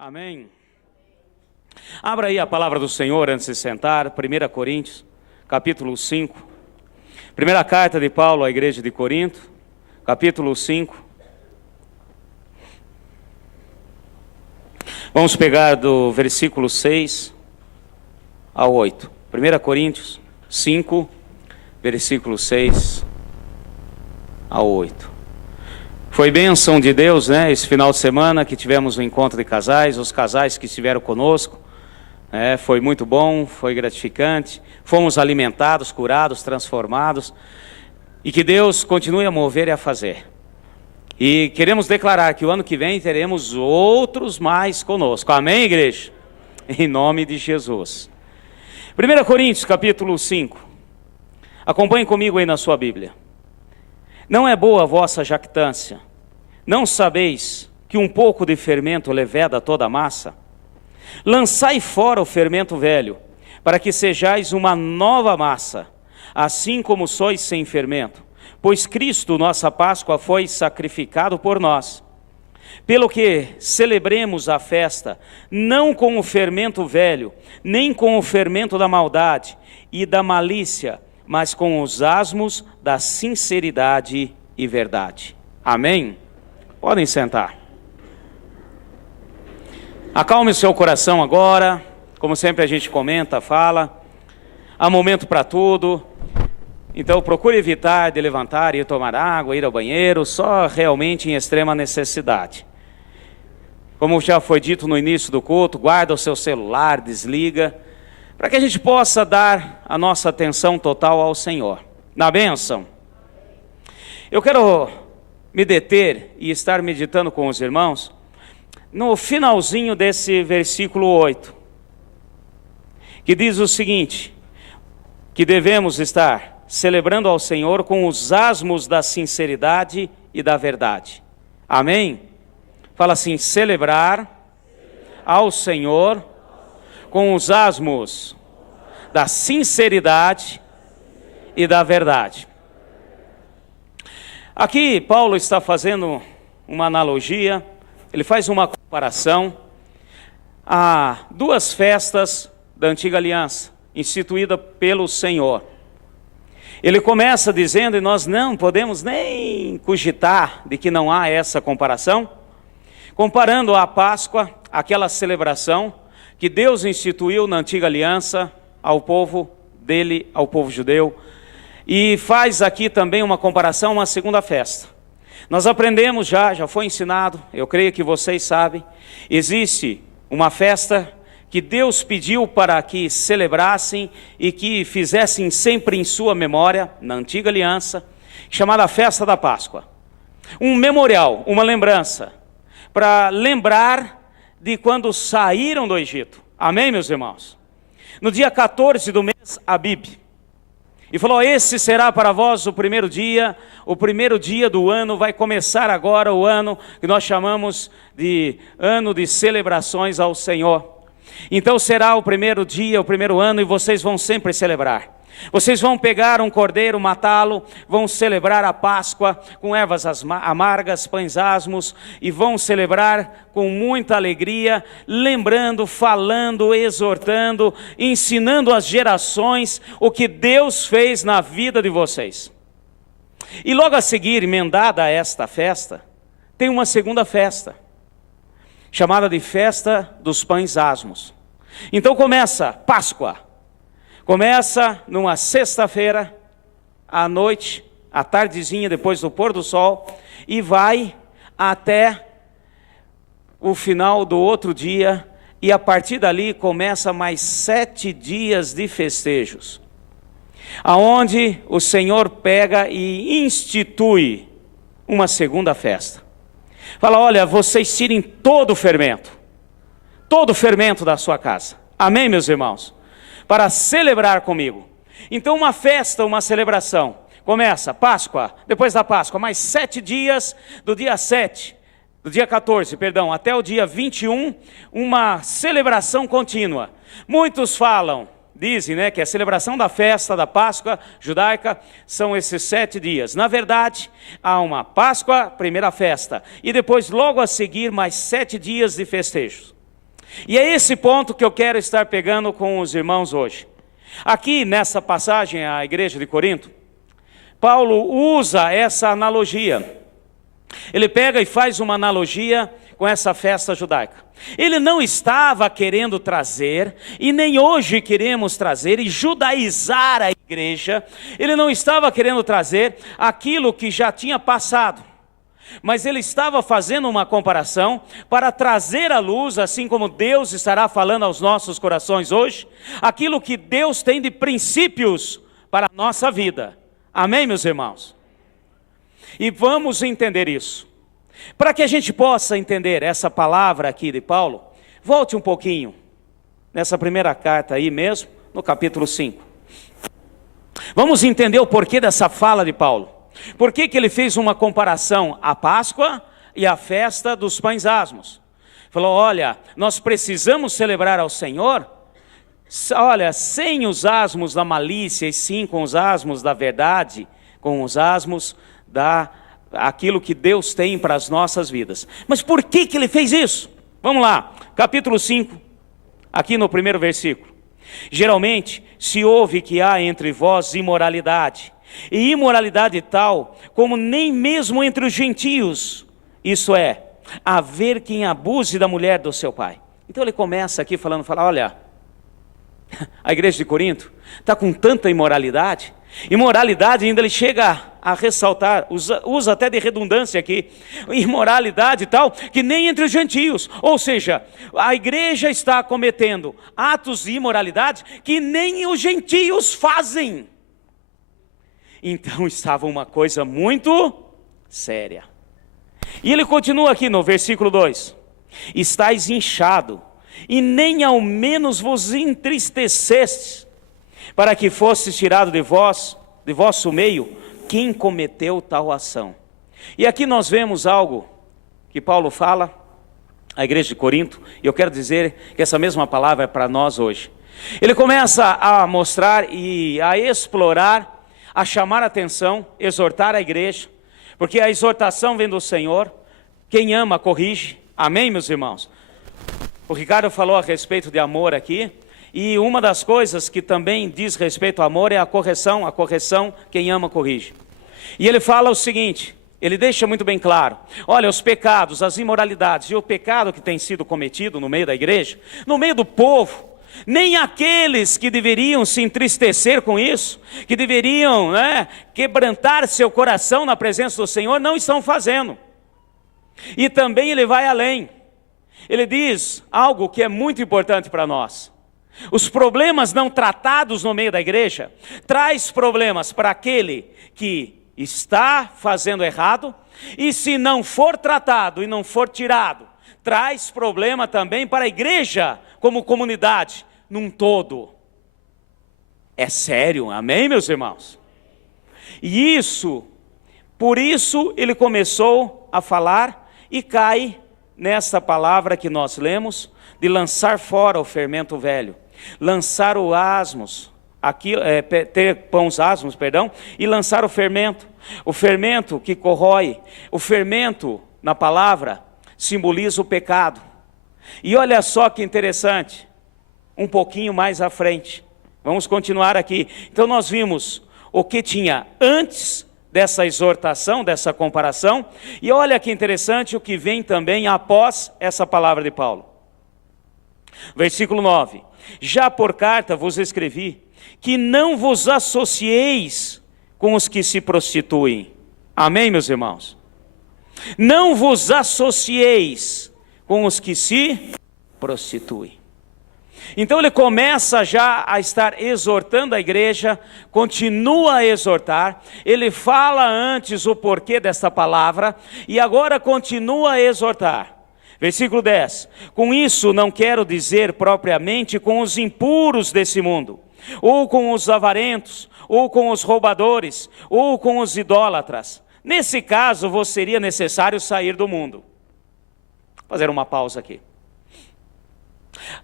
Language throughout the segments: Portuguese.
Amém. Abra aí a palavra do Senhor antes de sentar, 1 Coríntios, capítulo 5. Primeira carta de Paulo à igreja de Corinto, capítulo 5. Vamos pegar do versículo 6 ao 8. 1 Coríntios 5, versículo 6 ao 8. Foi bênção de Deus, né? Esse final de semana que tivemos o encontro de casais, os casais que estiveram conosco. Foi muito bom, foi gratificante. Fomos alimentados, curados, transformados. E que Deus continue a mover e a fazer. E queremos declarar que o ano que vem teremos outros mais conosco. Amém, igreja? Em nome de Jesus. 1 Coríntios, capítulo 5. Acompanhe comigo aí na sua Bíblia. Não é boa a vossa jactância. Não sabeis que um pouco de fermento leveda toda a massa? Lançai fora o fermento velho, para que sejais uma nova massa, assim como sois sem fermento. Pois Cristo, nossa Páscoa, foi sacrificado por nós. Pelo que celebremos a festa, não com o fermento velho, nem com o fermento da maldade e da malícia, mas com os asmos da sinceridade e verdade. Amém? Podem sentar. Acalme o seu coração agora. Como sempre a gente comenta, fala. Há momento para tudo. Então procure evitar de levantar, ir tomar água, ir ao banheiro, só realmente em extrema necessidade. Como já foi dito no início do culto, guarda o seu celular, desliga, para que a gente possa dar a nossa atenção total ao Senhor. Na bênção. Eu quero me deter e estar meditando com os irmãos no finalzinho desse versículo 8, que diz o seguinte, que devemos estar celebrando ao Senhor com os asmos da sinceridade e da verdade. Amém? Fala assim, celebrar ao Senhor com os asmos da sinceridade e da verdade. Aqui Paulo está fazendo uma analogia, ele faz uma comparação a duas festas da antiga aliança, instituída pelo Senhor. Ele começa dizendo, e nós não podemos nem cogitar de que não há essa comparação, comparando a Páscoa, aquela celebração que Deus instituiu na antiga aliança ao povo dele, ao povo judeu, e faz aqui também uma comparação a uma segunda festa. Nós aprendemos já foi ensinado, eu creio que vocês sabem, existe uma festa que Deus pediu para que celebrassem e que fizessem sempre em sua memória, na antiga aliança, chamada Festa da Páscoa. Um memorial, uma lembrança, para lembrar de quando saíram do Egito. Amém, meus irmãos? No dia 14 do mês, Abib. E falou, esse será para vós o primeiro dia do ano, vai começar agora o ano que nós chamamos de ano de celebrações ao Senhor. Então será o primeiro dia, o primeiro ano, e vocês vão sempre celebrar. Vocês vão pegar um cordeiro, matá-lo, vão celebrar a Páscoa com ervas amargas, pães asmos, e vão celebrar com muita alegria, lembrando, falando, exortando, ensinando às gerações o que Deus fez na vida de vocês. E logo a seguir, emendada a esta festa, tem uma segunda festa, chamada de Festa dos Pães Asmos. Então começa Páscoa. Começa numa sexta-feira, à noite, à tardezinha, depois do pôr do sol, e vai até o final do outro dia, e a partir dali começa mais 7 dias de festejos, aonde o Senhor pega e institui uma segunda festa. Fala, olha, vocês tirem todo o fermento da sua casa. Amém, meus irmãos? Para celebrar comigo. Então uma festa, uma celebração, começa Páscoa, depois da Páscoa, mais 7 dias, do dia 14, até o dia 21, uma celebração contínua. Muitos dizem, né, que a celebração da festa da Páscoa judaica são esses 7 dias. Na verdade, há uma Páscoa, primeira festa, e depois logo a seguir mais 7 dias de festejos. E é esse ponto que eu quero estar pegando com os irmãos hoje. Aqui nessa passagem, a igreja de Corinto, Paulo usa essa analogia. Ele pega e faz uma analogia com essa festa judaica. Ele não estava querendo trazer, e nem hoje queremos trazer e judaizar a igreja. Ele não estava querendo trazer aquilo que já tinha passado, mas ele estava fazendo uma comparação para trazer à luz, assim como Deus estará falando aos nossos corações hoje, aquilo que Deus tem de princípios para a nossa vida. Amém, meus irmãos? E vamos entender isso. Para que a gente possa entender essa palavra aqui de Paulo, volte um pouquinho nessa primeira carta aí mesmo, no capítulo 5. Vamos entender o porquê dessa fala de Paulo. Por que ele fez uma comparação à Páscoa e à festa dos pães asmos? Falou, olha, nós precisamos celebrar ao Senhor, olha, sem os asmos da malícia, e sim com os asmos da verdade, com os asmos aquilo que Deus tem para as nossas vidas. Mas por que ele fez isso? Vamos lá, capítulo 5, aqui no primeiro versículo. Geralmente se ouve que há entre vós imoralidade, e imoralidade tal como nem mesmo entre os gentios, isso é, haver quem abuse da mulher do seu pai. Então ele começa aqui falando, olha, a igreja de Corinto está com tanta imoralidade, ainda ele chega a ressaltar, usa até de redundância aqui, imoralidade tal, que nem entre os gentios, ou seja, a igreja está cometendo atos de imoralidade que nem os gentios fazem. Então estava uma coisa muito séria. E ele continua aqui no versículo 2, estáis inchado, e nem ao menos vos entristecestes, para que fosse tirado de vosso meio, quem cometeu tal ação. E aqui nós vemos algo que Paulo fala à igreja de Corinto, e eu quero dizer que essa mesma palavra é para nós hoje. Ele começa a mostrar e a explorar, a chamar a atenção, exortar a igreja, porque a exortação vem do Senhor, quem ama corrige, amém, meus irmãos? O Ricardo falou a respeito de amor aqui, e uma das coisas que também diz respeito ao amor é a correção, quem ama corrige. E ele fala o seguinte, ele deixa muito bem claro, olha, os pecados, as imoralidades e o pecado que tem sido cometido no meio da igreja, no meio do povo, nem aqueles que deveriam se entristecer com isso, que deveriam quebrantar seu coração na presença do Senhor, não estão fazendo. E também ele vai além, ele diz algo que é muito importante para nós. Os problemas não tratados no meio da igreja, traz problemas para aquele que está fazendo errado, e se não for tratado e não for tirado, traz problema também para a igreja como comunidade, num todo. É sério, amém, meus irmãos? E por isso ele começou a falar e cai nessa palavra que nós lemos, de lançar fora o fermento velho, lançar o asmos, ter pães asmos, e lançar o fermento que corrói. O fermento, na palavra, simboliza o pecado. E olha só que interessante, um pouquinho mais à frente, vamos continuar aqui. Então nós vimos o que tinha antes dessa exortação, dessa comparação, e olha que interessante o que vem também após essa palavra de Paulo. Versículo 9, já por carta vos escrevi, que não vos associeis com os que se prostituem. Amém, meus irmãos? Não vos associeis com os que se prostituem. Então ele começa já a estar exortando a igreja, continua a exortar, ele fala antes o porquê dessa palavra, e agora continua a exortar. Versículo 10, com isso não quero dizer propriamente com os impuros desse mundo, ou com os avarentos, ou com os roubadores, ou com os idólatras. Nesse caso, vos seria necessário sair do mundo. Vou fazer uma pausa aqui.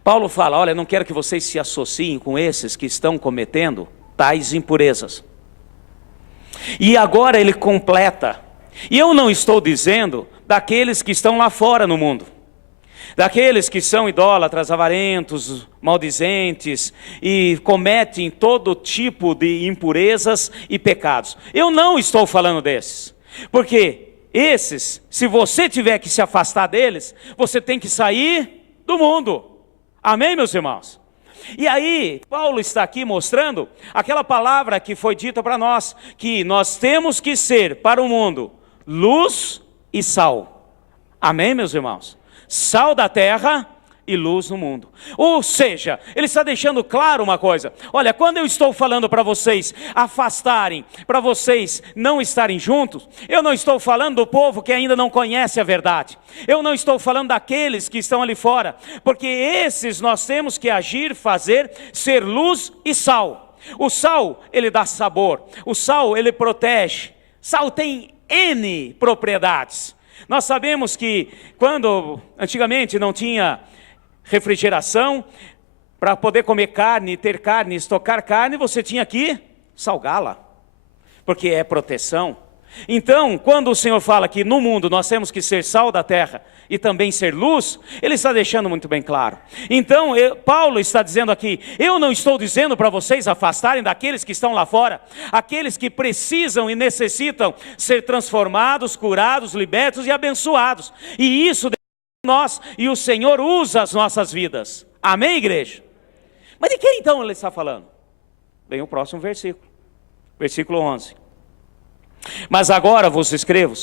Paulo fala, olha, não quero que vocês se associem com esses que estão cometendo tais impurezas. E agora ele completa, e eu não estou dizendo daqueles que estão lá fora no mundo, daqueles que são idólatras, avarentos, maldizentes e cometem todo tipo de impurezas e pecados. Eu não estou falando desses, porque esses, se você tiver que se afastar deles, você tem que sair do mundo. Amém, meus irmãos? E aí, Paulo está aqui mostrando aquela palavra que foi dita para nós, que nós temos que ser para o mundo luz e sal. Amém, meus irmãos? Sal da terra e luz no mundo. Ou seja, ele está deixando claro uma coisa: olha, quando eu estou falando para vocês afastarem, para vocês não estarem juntos, eu não estou falando do povo que ainda não conhece a verdade, eu não estou falando daqueles que estão ali fora, porque esses nós temos que agir, fazer, ser luz e sal. O sal, ele dá sabor, o sal, ele protege, sal tem N propriedades. Nós sabemos que quando antigamente não tinha refrigeração, para poder comer carne, ter carne, estocar carne, você tinha que salgá-la, porque é proteção. Então, quando o Senhor fala que no mundo nós temos que ser sal da terra e também ser luz, Ele está deixando muito bem claro. Então, Paulo está dizendo aqui: eu não estou dizendo para vocês afastarem daqueles que estão lá fora, aqueles que precisam e necessitam ser transformados, curados, libertos e abençoados. E isso nós, e o Senhor usa as nossas vidas. Amém, igreja? Mas de quem então ele está falando? Vem o próximo versículo, versículo 11. Mas agora vos escrevo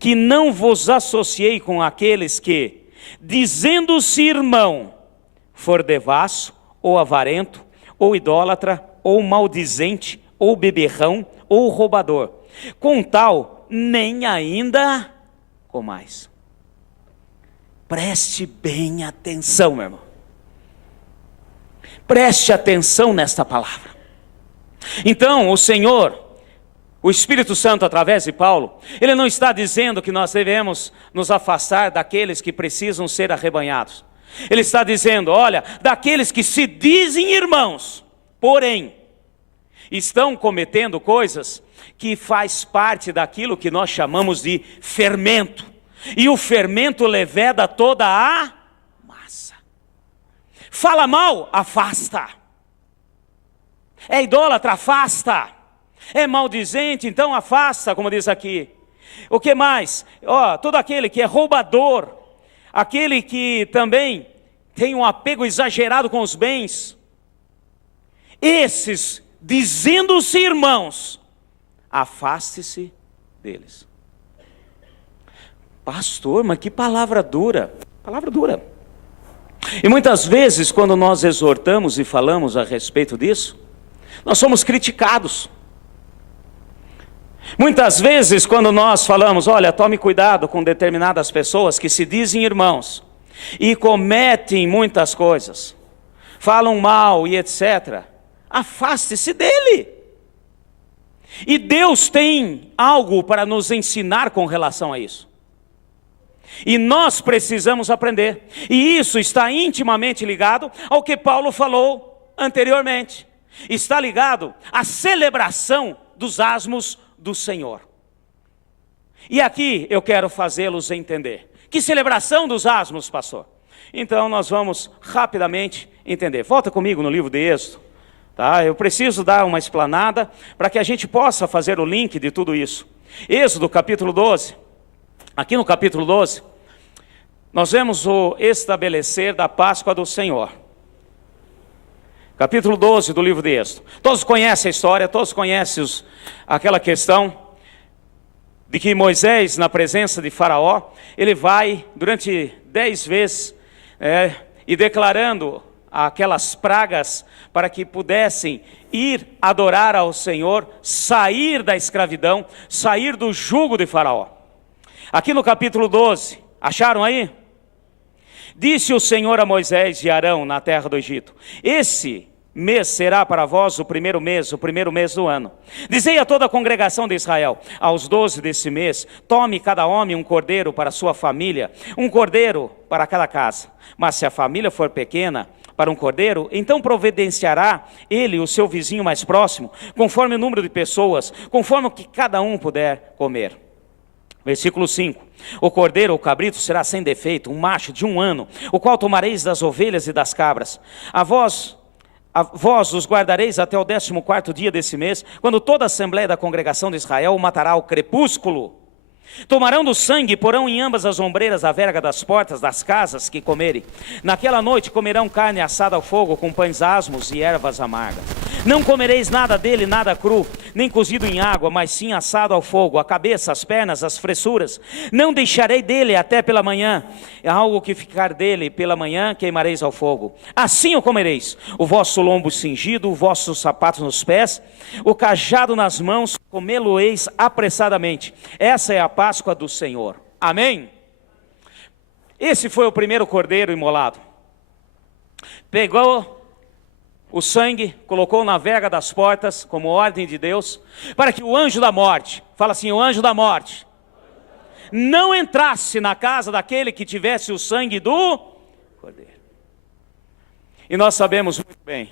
que não vos associei com aqueles que, dizendo-se irmão, for devasso, ou avarento, ou idólatra, ou maldizente, ou beberrão, ou roubador, com tal nem ainda comais. Preste bem atenção, meu irmão. Preste atenção nesta palavra. Então, o Senhor, o Espírito Santo, através de Paulo, ele não está dizendo que nós devemos nos afastar daqueles que precisam ser arrebanhados. Ele está dizendo, olha, daqueles que se dizem irmãos, porém, estão cometendo coisas que faz parte daquilo que nós chamamos de fermento. E o fermento leveda toda a massa. Fala mal, afasta. É idólatra, afasta. É maldizente, então afasta, como diz aqui. O que mais? Todo aquele que é roubador, aquele que também tem um apego exagerado com os bens, esses, dizendo-se irmãos, afaste-se deles. Pastor, mas que palavra dura. Palavra dura. E muitas vezes, quando nós exortamos e falamos a respeito disso, nós somos criticados. Muitas vezes, quando nós falamos, olha, tome cuidado com determinadas pessoas que se dizem irmãos e cometem muitas coisas, falam mal e etc., afaste-se dele. E Deus tem algo para nos ensinar com relação a isso. E nós precisamos aprender. E isso está intimamente ligado ao que Paulo falou anteriormente. Está ligado à celebração dos asmos do Senhor. E aqui eu quero fazê-los entender. Que celebração dos asmos, pastor? Então nós vamos rapidamente entender. Volta comigo no livro de Êxodo. Tá? Eu preciso dar uma explanada para que a gente possa fazer o link de tudo isso. Êxodo capítulo 12. Aqui no capítulo 12, nós vemos o estabelecer da Páscoa do Senhor. Capítulo 12 do livro de Êxodo. Todos conhecem a história, todos conhecem aquela questão de que Moisés, na presença de Faraó, ele vai durante 10 vezes e declarando aquelas pragas para que pudessem ir adorar ao Senhor, sair da escravidão, sair do jugo de Faraó. Aqui no capítulo 12, acharam aí? Disse o Senhor a Moisés e Arão na terra do Egito: esse mês será para vós o primeiro mês do ano. Dizei a toda a congregação de Israel: aos 12 desse mês, tome cada homem um cordeiro para sua família, um cordeiro para cada casa. Mas se a família for pequena, para um cordeiro, então providenciará ele o seu vizinho mais próximo, conforme o número de pessoas, conforme o que cada um puder comer. Versículo 5. O cordeiro ou cabrito será sem defeito, um macho de 1 ano, o qual tomareis das ovelhas e das cabras. Vós os guardareis até o 14º dia desse mês, quando toda a assembleia da congregação de Israel o matará ao crepúsculo. Tomarão do sangue e porão em ambas as ombreiras a verga das portas das casas que comerem. Naquela noite comerão carne assada ao fogo com pães asmos e ervas amargas. Não comereis nada dele, nada cru, nem cozido em água, mas sim assado ao fogo, a cabeça, as pernas, as fressuras. Não deixarei dele até pela manhã. Algo que ficar dele pela manhã queimareis ao fogo. Assim o comereis: o vosso lombo cingido, o vosso sapato nos pés, o cajado nas mãos, comê-lo-eis apressadamente. Essa é a Páscoa do Senhor. Amém? Esse foi o primeiro cordeiro imolado. Pegou o sangue, colocou na verga das portas, como ordem de Deus, para que o anjo da morte, fala assim, o anjo da morte, não entrasse na casa daquele que tivesse o sangue do cordeiro. E nós sabemos muito bem,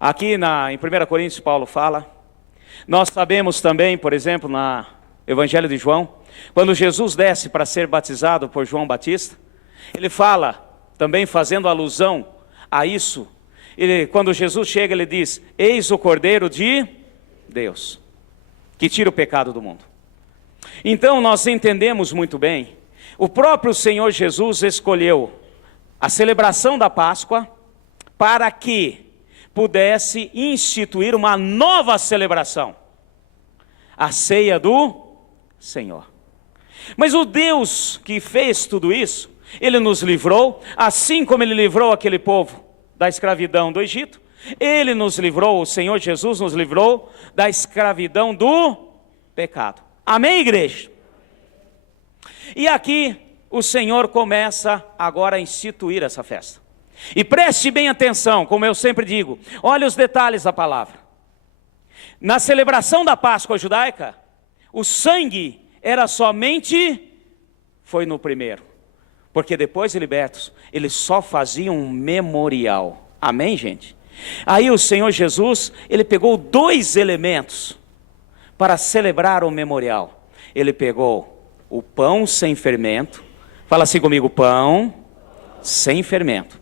aqui em 1 Coríntios Paulo fala, nós sabemos também, por exemplo, no Evangelho de João, quando Jesus desce para ser batizado por João Batista, ele fala, também fazendo alusão a isso, quando Jesus chega, ele diz: eis o Cordeiro de Deus, que tira o pecado do mundo. Então nós entendemos muito bem, o próprio Senhor Jesus escolheu a celebração da Páscoa para que pudesse instituir uma nova celebração, a ceia do Senhor. Mas o Deus que fez tudo isso, Ele nos livrou, assim como Ele livrou aquele povo da escravidão do Egito, Ele nos livrou, o Senhor Jesus nos livrou da escravidão do pecado. Amém, igreja? E aqui o Senhor começa agora a instituir essa festa. E preste bem atenção, como eu sempre digo, olha os detalhes da palavra. Na celebração da Páscoa judaica, o sangue era foi no primeiro. Porque depois de libertos, eles só faziam um memorial. Amém, gente? Aí o Senhor Jesus, Ele pegou 2 elementos para celebrar o memorial. Ele pegou o pão sem fermento. Fala assim comigo, pão sem fermento.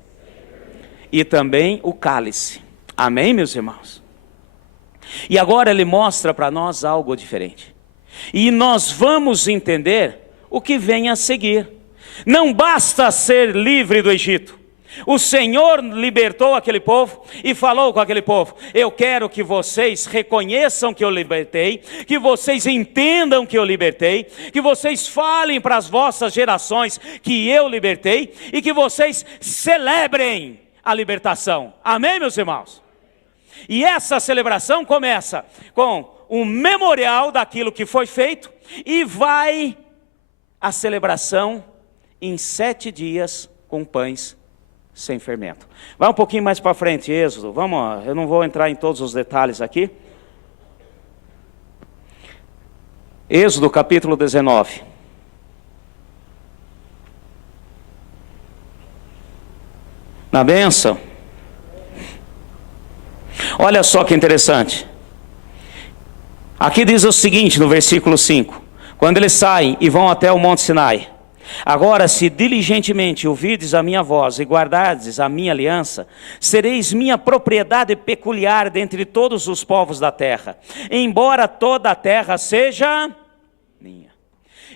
E também o cálice. Amém, meus irmãos? E agora Ele mostra para nós algo diferente. E nós vamos entender o que vem a seguir. Não basta ser livre do Egito. O Senhor libertou aquele povo e falou com aquele povo: eu quero que vocês reconheçam que eu libertei, que vocês entendam que eu libertei, que vocês falem para as vossas gerações que eu libertei e que vocês celebrem a libertação. Amém, meus irmãos? E essa celebração começa com um memorial daquilo que foi feito e vai a celebração em 7 dias com pães sem fermento. Vai um pouquinho mais para frente, Êxodo. Vamos, eu não vou entrar em todos os detalhes aqui. Êxodo capítulo 19. Na bênção. Olha só que interessante. Aqui diz o seguinte no versículo 5. Quando eles saem e vão até o Monte Sinai: agora, se diligentemente ouvirdes a minha voz e guardardes a minha aliança, sereis minha propriedade peculiar dentre todos os povos da terra, embora toda a terra seja minha.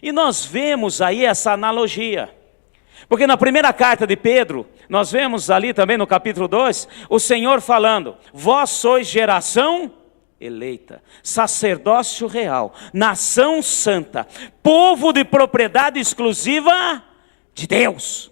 E nós vemos aí essa analogia, porque na primeira carta de Pedro, nós vemos ali também no capítulo 2, o Senhor falando: vós sois geração eleita, sacerdócio real, nação santa, povo de propriedade exclusiva de Deus.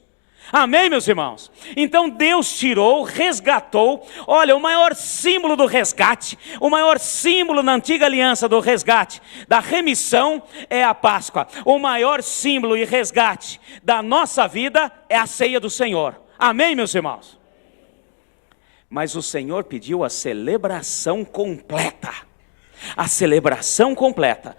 Amém, meus irmãos? Então Deus tirou, resgatou. Olha, o maior símbolo do resgate, o maior símbolo na antiga aliança do resgate, da remissão, é a Páscoa. O maior símbolo e resgate da nossa vida é a ceia do Senhor. Amém, meus irmãos? Mas o Senhor pediu a celebração completa. A celebração completa.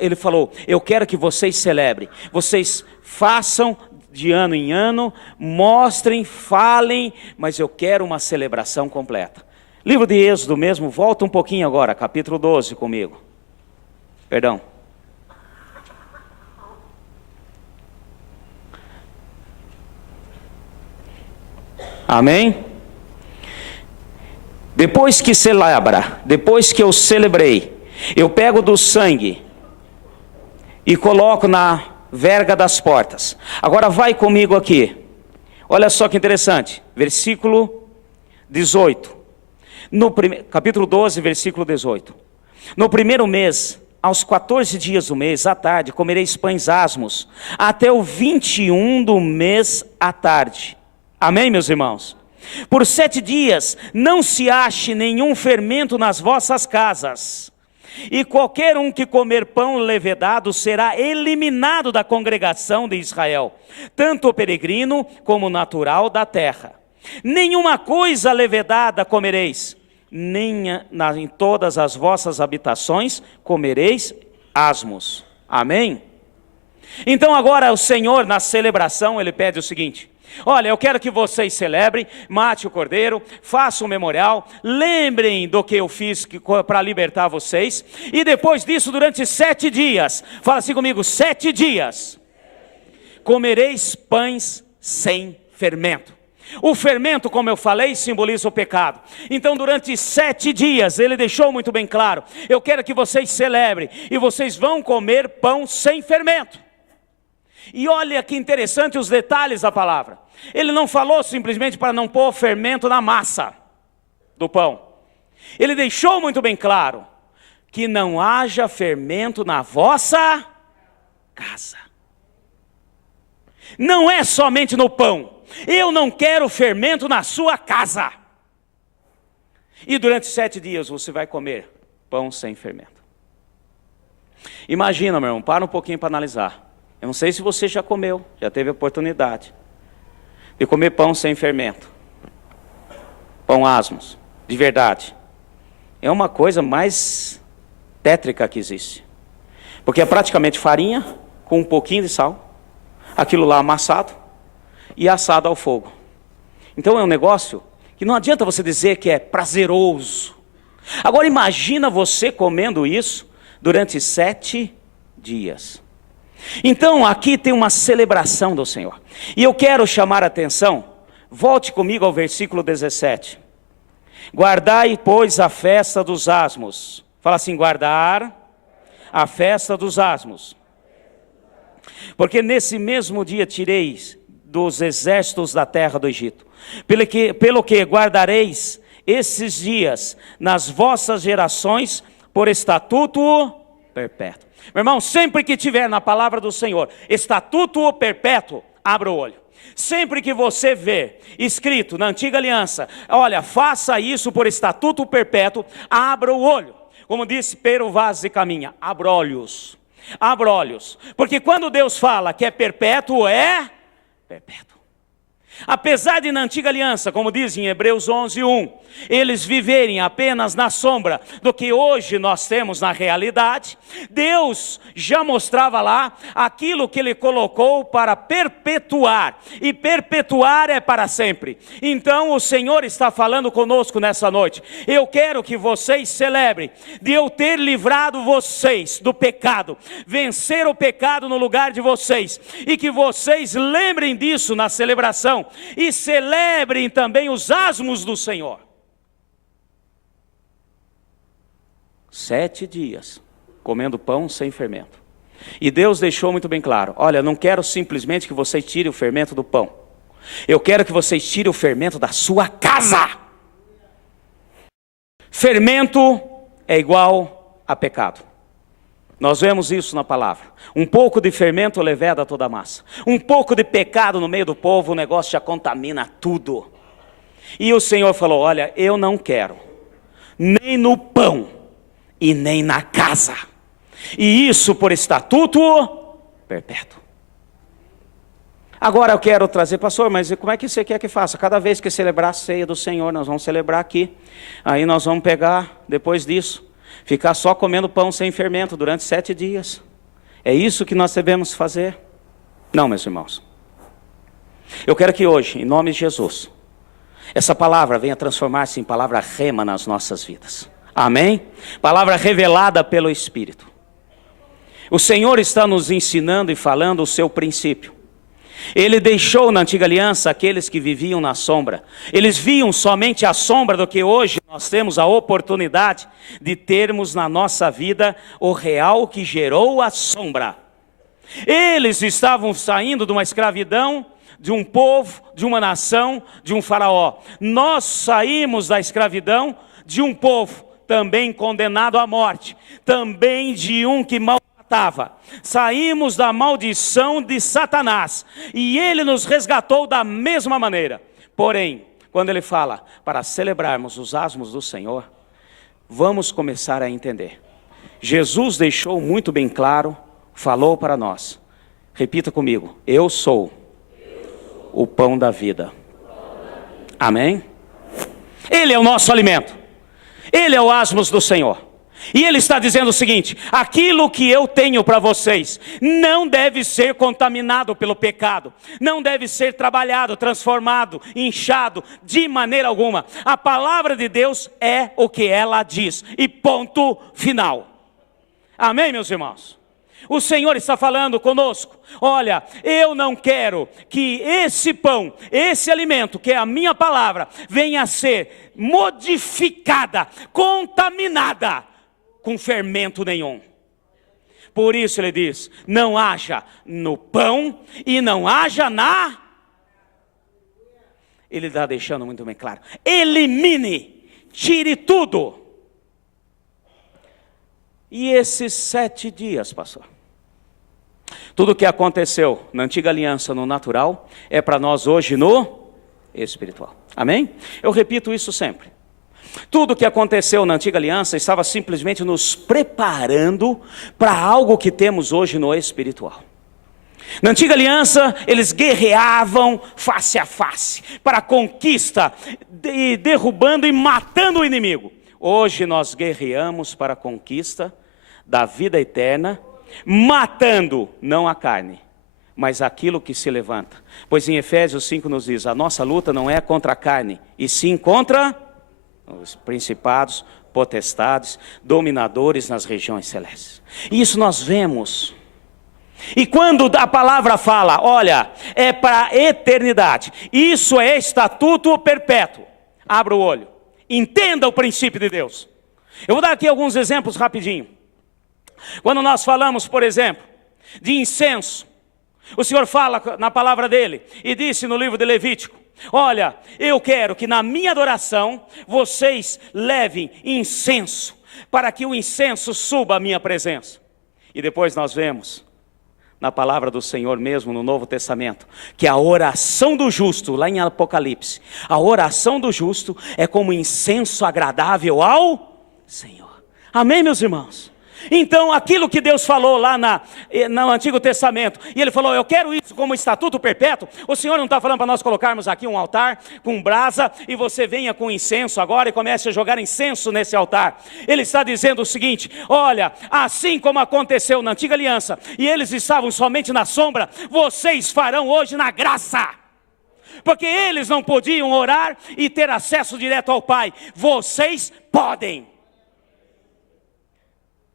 Ele falou: eu quero que vocês celebrem. Vocês façam de ano em ano, mostrem, falem, mas eu quero uma celebração completa. Livro de Êxodo mesmo, volta um pouquinho agora, capítulo 12 comigo. Perdão. Amém? Depois que celebra, depois que eu celebrei, eu pego do sangue e coloco na verga das portas. Agora vai comigo aqui. Olha só que interessante. Versículo 18. Capítulo 12, versículo 18. No primeiro mês, aos 14 dias do mês, à tarde, comereis pães asmos, até o 21 do mês à tarde. Amém, meus irmãos? Por 7 dias não se ache nenhum fermento nas vossas casas, e qualquer um que comer pão levedado será eliminado da congregação de Israel, tanto o peregrino como o natural da terra. Nenhuma coisa levedada comereis, nem em todas as vossas habitações comereis asmos. Amém? Então agora o Senhor, na celebração, Ele pede o seguinte: olha, eu quero que vocês celebrem, mate o cordeiro, façam um memorial, lembrem do que eu fiz para libertar vocês, e depois disso, durante 7 dias, fala assim comigo, 7 dias, comereis pães sem fermento. O fermento, como eu falei, simboliza o pecado. Então durante 7 dias, ele deixou muito bem claro, eu quero que vocês celebrem, e vocês vão comer pão sem fermento. E olha que interessante os detalhes da palavra. Ele não falou simplesmente para não pôr fermento na massa do pão. Ele deixou muito bem claro que não haja fermento na vossa casa. Não é somente no pão. Eu não quero fermento na sua casa. E durante 7 dias você vai comer pão sem fermento. Imagina, meu irmão, para um pouquinho para analisar. Eu não sei se você já comeu, já teve oportunidade de comer pão sem fermento. Pão asmos, de verdade. É uma coisa mais tétrica que existe. Porque é praticamente farinha com um pouquinho de sal, aquilo lá amassado e assado ao fogo. Então é um negócio que não adianta você dizer que é prazeroso. Agora imagina você comendo isso durante 7 dias. Então aqui tem uma celebração do Senhor. E eu quero chamar a atenção, volte comigo ao versículo 17. Guardai, pois, a festa dos asmos. Fala assim, guardar a festa dos asmos. Porque nesse mesmo dia tireis dos exércitos da terra do Egito. Pelo que guardareis esses dias nas vossas gerações por estatuto perpétuo. Meu irmão, sempre que tiver na palavra do Senhor estatuto perpétuo, abra o olho. Sempre que você vê escrito na antiga aliança, olha, faça isso por estatuto perpétuo, abra o olho. Como disse Pero Vaz e Caminha, abra olhos. Abra olhos. Porque quando Deus fala que é perpétuo, é perpétuo. Apesar de na antiga aliança, como diz em Hebreus 11:1, eles viverem apenas na sombra do que hoje nós temos na realidade, Deus já mostrava lá aquilo que Ele colocou para perpetuar, e perpetuar é para sempre. Então o Senhor está falando conosco nessa noite. Eu quero que vocês celebrem de eu ter livrado vocês do pecado, vencer o pecado no lugar de vocês, e que vocês lembrem disso na celebração, e celebrem também os asmos do Senhor. 7 dias comendo pão sem fermento. E Deus deixou muito bem claro, olha, não quero simplesmente que vocês tirem o fermento do pão. Eu quero que vocês tirem o fermento da sua casa. Fermento é igual a pecado. Nós vemos isso na palavra. Um pouco de fermento leveda toda a massa. Um pouco de pecado no meio do povo, o negócio já contamina tudo. E o Senhor falou, olha, eu não quero, nem no pão e nem na casa. E isso por estatuto perpétuo. Agora eu quero trazer, pastor, mas como é que você quer que faça? Cada vez que celebrar a ceia do Senhor, nós vamos celebrar aqui. Aí nós vamos pegar, depois disso, ficar só comendo pão sem fermento durante 7 dias. É isso que nós devemos fazer? Não, meus irmãos. Eu quero que hoje, em nome de Jesus, essa palavra venha transformar-se em palavra rema nas nossas vidas. Amém? Palavra revelada pelo Espírito. O Senhor está nos ensinando e falando o seu princípio. Ele deixou na antiga aliança aqueles que viviam na sombra. Eles viam somente a sombra do que hoje nós temos a oportunidade de termos na nossa vida o real que gerou a sombra. Eles estavam saindo de uma escravidão, de um povo, de uma nação, de um faraó. Nós saímos da escravidão de um povo também condenado à morte, também de um que maltratava. Saímos da maldição de Satanás e ele nos resgatou da mesma maneira. Porém, quando ele fala para celebrarmos os asmos do Senhor, vamos começar a entender. Jesus deixou muito bem claro, falou para nós. Repita comigo: eu sou o pão da vida. Amém? Ele é o nosso alimento. Ele é o asmos do Senhor. E Ele está dizendo o seguinte: aquilo que eu tenho para vocês não deve ser contaminado pelo pecado, não deve ser trabalhado, transformado, inchado, de maneira alguma. A palavra de Deus é o que ela diz, e ponto final. Amém, meus irmãos? O Senhor está falando conosco: olha, eu não quero que esse pão, esse alimento, que é a minha palavra, venha a ser modificada, contaminada com fermento nenhum. Por isso ele diz: não haja no pão e não haja na... Ele está deixando muito bem claro: elimine, tire tudo. E esses 7 dias, pastor, tudo o que aconteceu na antiga aliança no natural, é para nós hoje no espiritual. Amém? Eu repito isso sempre. Tudo o que aconteceu na antiga aliança estava simplesmente nos preparando para algo que temos hoje no espiritual. Na antiga aliança, eles guerreavam face a face, para a conquista, derrubando e matando o inimigo. Hoje nós guerreamos para a conquista da vida eterna, matando não a carne, mas aquilo que se levanta. Pois em Efésios 5 nos diz: a nossa luta não é contra a carne, e sim contra os principados, potestades, dominadores nas regiões celestes. Isso nós vemos. E quando a palavra fala, olha, é para a eternidade, isso é estatuto perpétuo. Abra o olho, entenda o princípio de Deus. Eu vou dar aqui alguns exemplos rapidinho. Quando nós falamos, por exemplo, de incenso, o Senhor fala na palavra dele e disse no livro de Levítico: olha, eu quero que na minha adoração vocês levem incenso, para que o incenso suba à minha presença. E depois nós vemos na palavra do Senhor mesmo no Novo Testamento, que a oração do justo, lá em Apocalipse, a oração do justo é como incenso agradável ao Senhor. Amém, meus irmãos? Então, aquilo que Deus falou lá no Antigo Testamento, e Ele falou: eu quero isso como estatuto perpétuo. O Senhor não está falando para nós colocarmos aqui um altar com brasa, e você venha com incenso agora e comece a jogar incenso nesse altar. Ele está dizendo o seguinte: olha, assim como aconteceu na Antiga Aliança, e eles estavam somente na sombra, vocês farão hoje na graça. Porque eles não podiam orar e ter acesso direto ao Pai, vocês podem.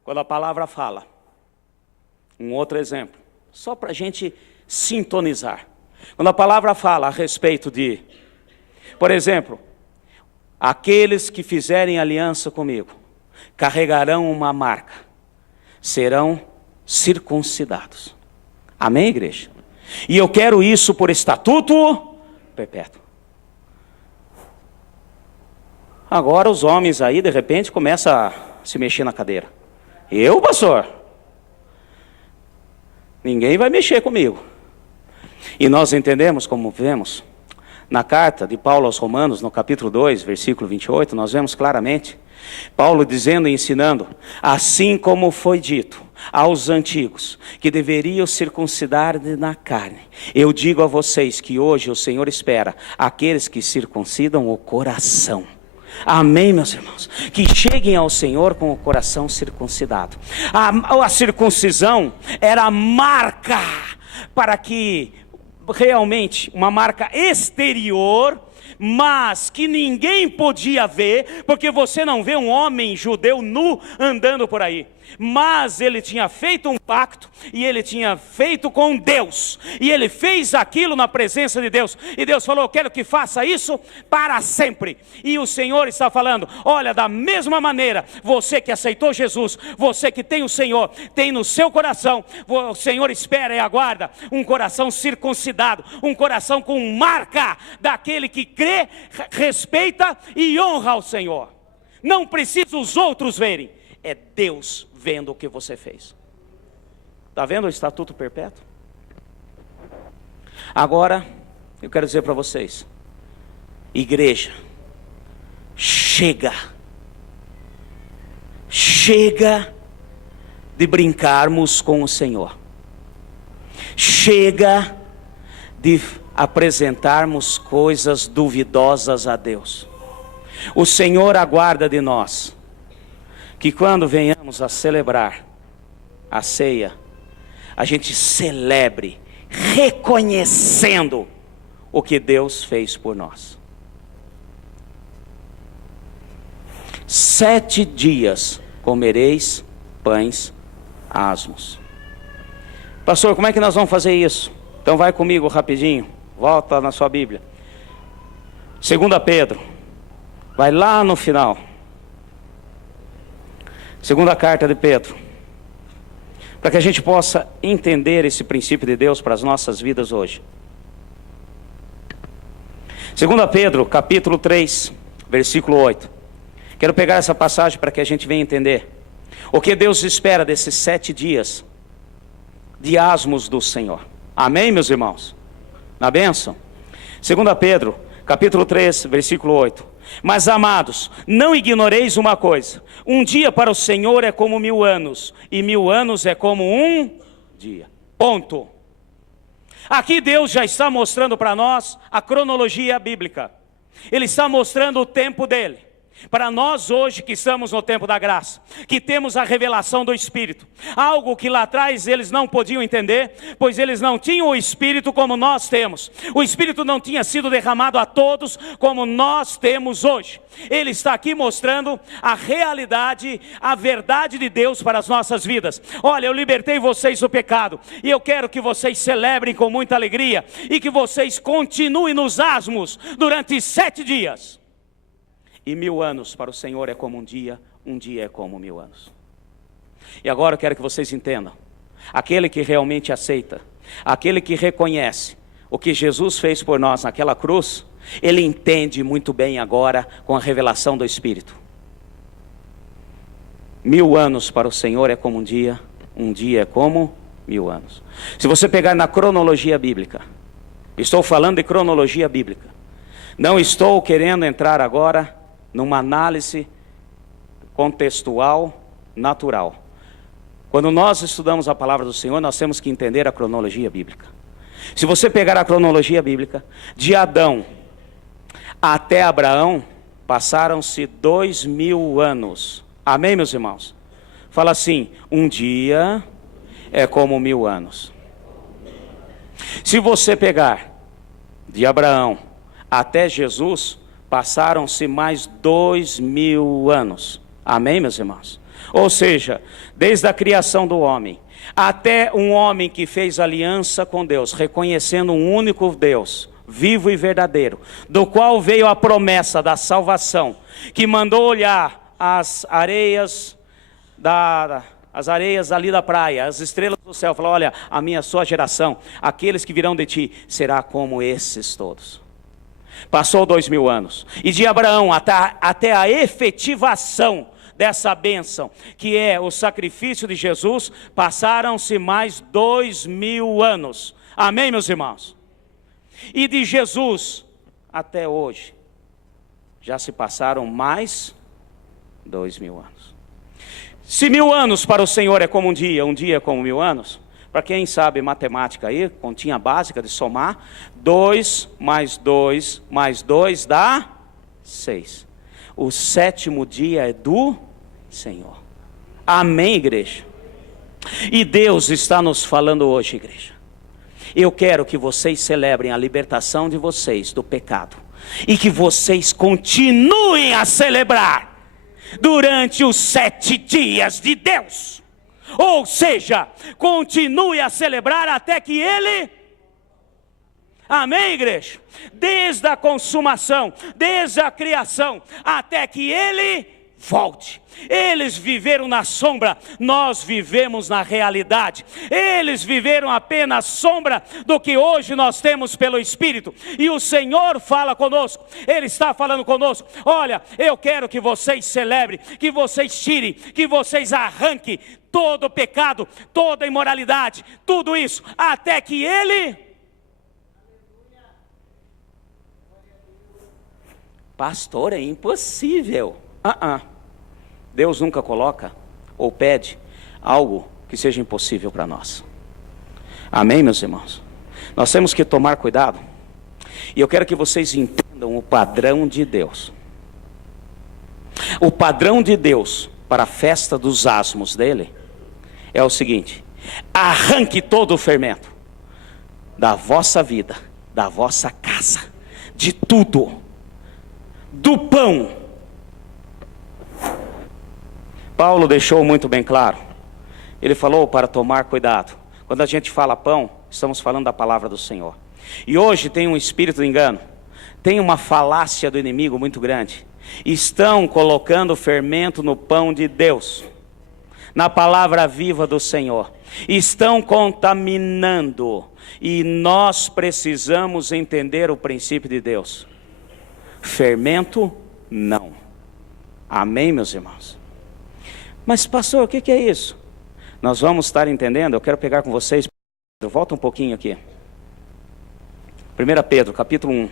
Quando a palavra fala, um outro exemplo, só para a gente sintonizar. Quando a palavra fala a respeito de, por exemplo, aqueles que fizerem aliança comigo, carregarão uma marca, serão circuncidados. Amém, igreja? E eu quero isso por estatuto perpétuo. Agora os homens aí, de repente, começam a se mexer na cadeira. Eu, pastor? Ninguém vai mexer comigo. E nós entendemos, como vemos na carta de Paulo aos Romanos, no capítulo 2, versículo 28, nós vemos claramente Paulo dizendo e ensinando: assim como foi dito aos antigos que deveriam circuncidar na carne, eu digo a vocês que hoje o Senhor espera aqueles que circuncidam o coração. Amém, meus irmãos? Que cheguem ao Senhor com o coração circuncidado. A circuncisão era a marca para que realmente, uma marca exterior, mas que ninguém podia ver, porque você não vê um homem judeu nu andando por aí. Mas ele tinha feito um pacto, e ele tinha feito com Deus, e ele fez aquilo na presença de Deus, e Deus falou: eu quero que faça isso para sempre. E o Senhor está falando: olha, da mesma maneira, você que aceitou Jesus, você que tem o Senhor, tem no seu coração, o Senhor espera e aguarda um coração circuncidado, um coração com marca daquele que crê, respeita e honra ao Senhor. Não precisa os outros verem, é Deus vendo o que você fez. Está vendo o estatuto perpétuo? Agora, eu quero dizer para vocês, igreja, chega de brincarmos com o Senhor, chega de apresentarmos coisas duvidosas a Deus. O Senhor aguarda de nós que quando venhamos a celebrar a ceia, a gente celebre reconhecendo o que Deus fez por nós. 7 dias comereis pães asmos. Pastor, como é que nós vamos fazer isso? Então vai comigo rapidinho, volta na sua Bíblia. 2 Pedro, vai lá no final. Segunda carta de Pedro, para que a gente possa entender esse princípio de Deus para as nossas vidas hoje. 2 Pedro, capítulo 3, versículo 8. Quero pegar essa passagem para que a gente venha entender o que Deus espera desses 7 dias de asmos do Senhor. Amém, meus irmãos? Na bênção? 2 Pedro, capítulo 3, versículo 8. Mas amados, não ignoreis uma coisa: um dia para o Senhor é como 1000 anos, e 1000 anos é como um dia. Ponto. Aqui Deus já está mostrando para nós a cronologia bíblica. Ele está mostrando o tempo dele. Para nós hoje que estamos no tempo da graça, que temos a revelação do Espírito, algo que lá atrás eles não podiam entender, pois eles não tinham o Espírito como nós temos. O Espírito não tinha sido derramado a todos como nós temos hoje. Ele está aqui mostrando a realidade, a verdade de Deus para as nossas vidas. Olha, eu libertei vocês do pecado, e eu quero que vocês celebrem com muita alegria, e que vocês continuem nos asmos durante 7 dias. E 1000 anos para o Senhor é como um dia é como 1000 anos. E agora eu quero que vocês entendam: aquele que realmente aceita, aquele que reconhece o que Jesus fez por nós naquela cruz, ele entende muito bem agora com a revelação do Espírito. 1000 anos para o Senhor é como um dia é como 1000 anos. Se você pegar na cronologia bíblica, estou falando de cronologia bíblica, não estou querendo entrar agora numa análise contextual, natural. Quando nós estudamos a palavra do Senhor, nós temos que entender a cronologia bíblica. Se você pegar a cronologia bíblica, de Adão até Abraão, passaram-se 2000 anos. Amém, meus irmãos? Fala assim: um dia é como 1000 anos. Se você pegar de Abraão até Jesus, passaram-se mais 2000 anos. Amém, meus irmãos? Ou seja, desde a criação do homem, até um homem que fez aliança com Deus, reconhecendo um único Deus, vivo e verdadeiro, do qual veio a promessa da salvação, que mandou olhar as areias ali da praia, as estrelas do céu, falou: olha, a sua geração, aqueles que virão de ti, será como esses todos. Passou 2000 anos, e de Abraão até a efetivação dessa bênção, que é o sacrifício de Jesus, passaram-se mais 2000 anos. Amém, meus irmãos? E de Jesus até hoje, já se passaram mais 2000 anos. Se 1000 anos para o Senhor é como um dia é como 1000 anos, para quem sabe matemática aí, continha básica de somar, 2 mais 2 mais 2 dá 6. O 7º dia é do Senhor. Amém, igreja? E Deus está nos falando hoje, igreja. Eu quero que vocês celebrem a libertação de vocês do pecado, e que vocês continuem a celebrar durante os 7 dias de Deus. Ou seja, continue a celebrar até que Ele... Amém, igreja? Desde a consumação, desde a criação, até que Ele volte. Eles viveram na sombra, nós vivemos na realidade. Eles viveram apenas sombra do que hoje nós temos pelo Espírito. E o Senhor fala conosco, Ele está falando conosco. Olha, eu quero que vocês celebrem, que vocês tirem, que vocês arranquem todo o pecado, toda a imoralidade, tudo isso, até que Ele... Pastor, é impossível. Deus nunca coloca ou pede algo que seja impossível para nós. Amém, meus irmãos? Nós temos que tomar cuidado. E eu quero que vocês entendam o padrão de Deus. O padrão de Deus para a festa dos asmos dele é o seguinte: arranque todo o fermento da vossa vida, da vossa casa, de tudo. Do pão. Paulo deixou muito bem claro. Ele falou para tomar cuidado. Quando a gente fala pão, estamos falando da palavra do Senhor. E hoje tem um espírito de engano. Tem uma falácia do inimigo muito grande. Estão colocando fermento no pão de Deus, na palavra viva do Senhor. Estão contaminando. E nós precisamos entender o princípio de Deus. Fermento, não. Amém, meus irmãos? Mas pastor, o que é isso? Nós vamos estar entendendo. Eu quero pegar com vocês. Volta um pouquinho aqui. 1 Pedro, capítulo 1.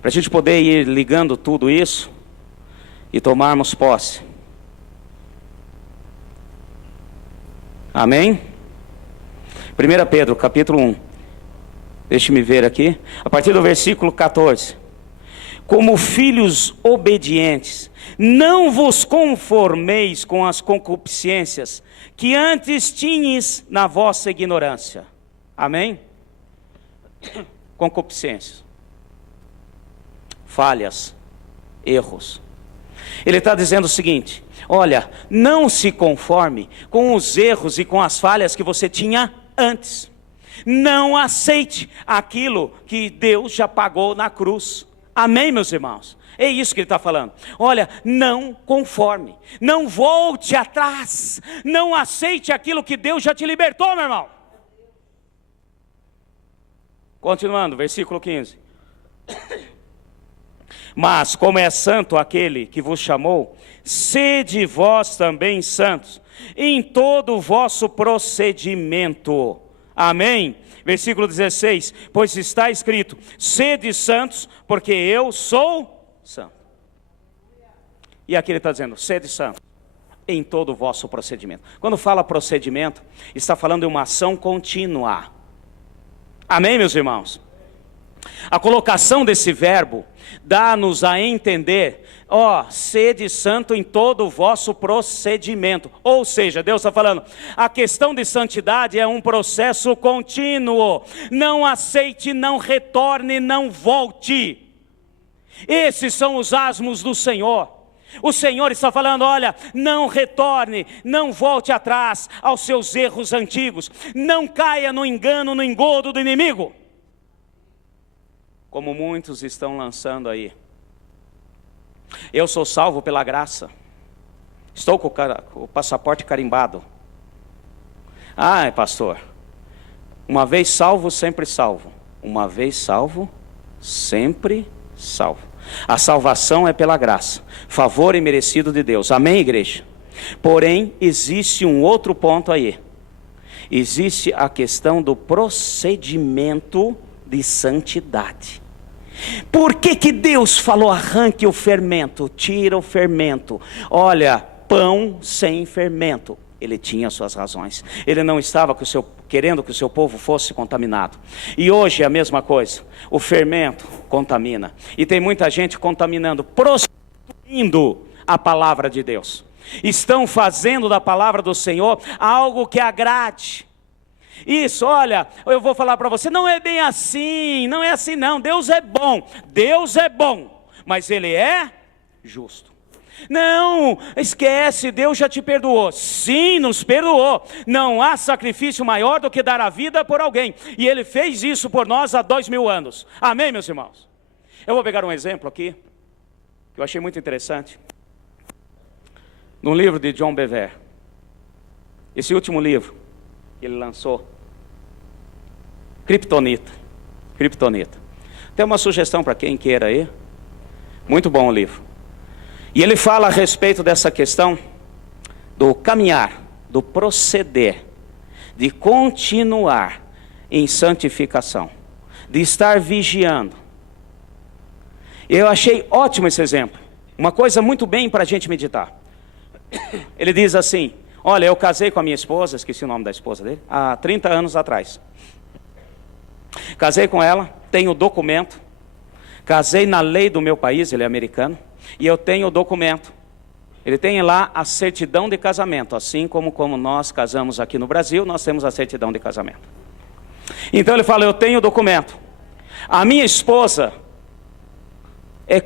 Para a gente poder ir ligando tudo isso e tomarmos posse. Amém? 1 Pedro, capítulo 1. Deixe-me ver aqui. A partir do versículo 14. Como filhos obedientes, não vos conformeis com as concupiscências que antes tinhas na vossa ignorância. Amém? Concupiscências, falhas, erros. Ele está dizendo o seguinte: olha, não se conforme com os erros e com as falhas que você tinha antes. Não aceite aquilo que Deus já pagou na cruz. Amém, meus irmãos? É isso que ele está falando. Olha, não conforme, não volte atrás, não aceite aquilo que Deus já te libertou, meu irmão. Continuando, versículo 15. Mas como é santo aquele que vos chamou, sede vós também santos em todo o vosso procedimento. Amém? Versículo 16, pois está escrito, sede santos, porque eu sou santo. E aqui ele está dizendo, sede santos em todo o vosso procedimento. Quando fala procedimento, está falando de uma ação contínua. Amém, meus irmãos? A colocação desse verbo dá-nos a entender, sede santo em todo o vosso procedimento. Ou seja, Deus está falando, a questão de santidade é um processo contínuo. Não aceite, não retorne, não volte. Esses são os asmos do Senhor. O Senhor está falando, olha, não retorne, não volte atrás aos seus erros antigos. Não caia no engano, no engodo do inimigo. Como muitos estão lançando aí. Eu sou salvo pela graça. Estou com o passaporte carimbado. Pastor, uma vez salvo, sempre salvo. Uma vez salvo, sempre salvo. A salvação é pela graça, favor imerecido de Deus. Amém, igreja? Porém, existe um outro ponto aí. Existe a questão do procedimento de santidade. Por que Deus falou arranque o fermento, tira o fermento? Olha, pão sem fermento. Ele tinha suas razões. Ele não estava querendo que o seu povo fosse contaminado. E hoje é a mesma coisa. O fermento contamina. E tem muita gente contaminando, prostituindo a palavra de Deus. Estão fazendo da palavra do Senhor algo que agrade. Isso, olha, eu vou falar para você, não é bem assim, não é assim não. Deus é bom, mas Ele é justo. Não, esquece, Deus já te perdoou. Sim, nos perdoou. Não há sacrifício maior do que dar a vida por alguém. E Ele fez isso por nós há 2000 anos. Amém, meus irmãos? Eu vou pegar um exemplo aqui, que eu achei muito interessante. Num livro de John Bevere. Esse último livro que ele lançou. Kryptonita. Tem uma sugestão para quem queira aí. Muito bom o livro. E ele fala a respeito dessa questão do caminhar, do proceder, de continuar em santificação, de estar vigiando. Eu achei ótimo esse exemplo, uma coisa muito bem para a gente meditar. Ele diz assim: olha, eu casei com a minha esposa, esqueci o nome da esposa dele, há 30 anos atrás. Casei com ela, tenho documento, casei na lei do meu país, ele é americano. E eu tenho o documento. Ele tem lá a certidão de casamento. Assim como nós casamos aqui no Brasil, nós temos a certidão de casamento. Então ele fala, eu tenho o documento. A minha esposa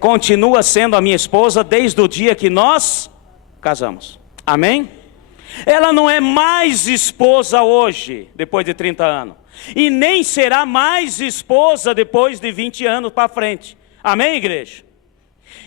continua sendo a minha esposa desde o dia que nós casamos. Amém? Ela não é mais esposa hoje, depois de 30 anos. E nem será mais esposa depois de 20 anos para frente. Amém, igreja?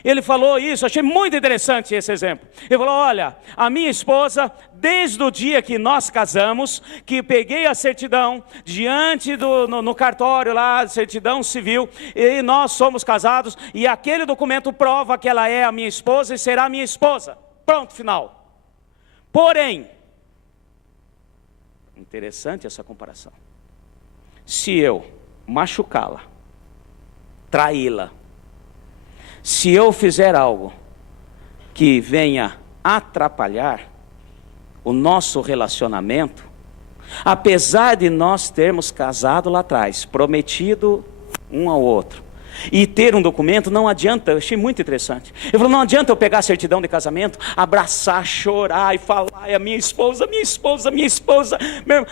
Ele falou isso, achei muito interessante esse exemplo. Ele falou, olha, a minha esposa, desde o dia que nós casamos, que peguei a certidão, diante no cartório lá, certidão civil, e nós somos casados, e aquele documento prova que ela é a minha esposa e será minha esposa. Pronto, final. Porém, interessante essa comparação. Se eu machucá-la, traí-la, se eu fizer algo que venha atrapalhar o nosso relacionamento, apesar de nós termos casado lá atrás, prometido um ao outro, e ter um documento, não adianta, eu achei muito interessante. Ele falou, não adianta eu pegar a certidão de casamento, abraçar, chorar e falar, é minha esposa, minha esposa, minha esposa.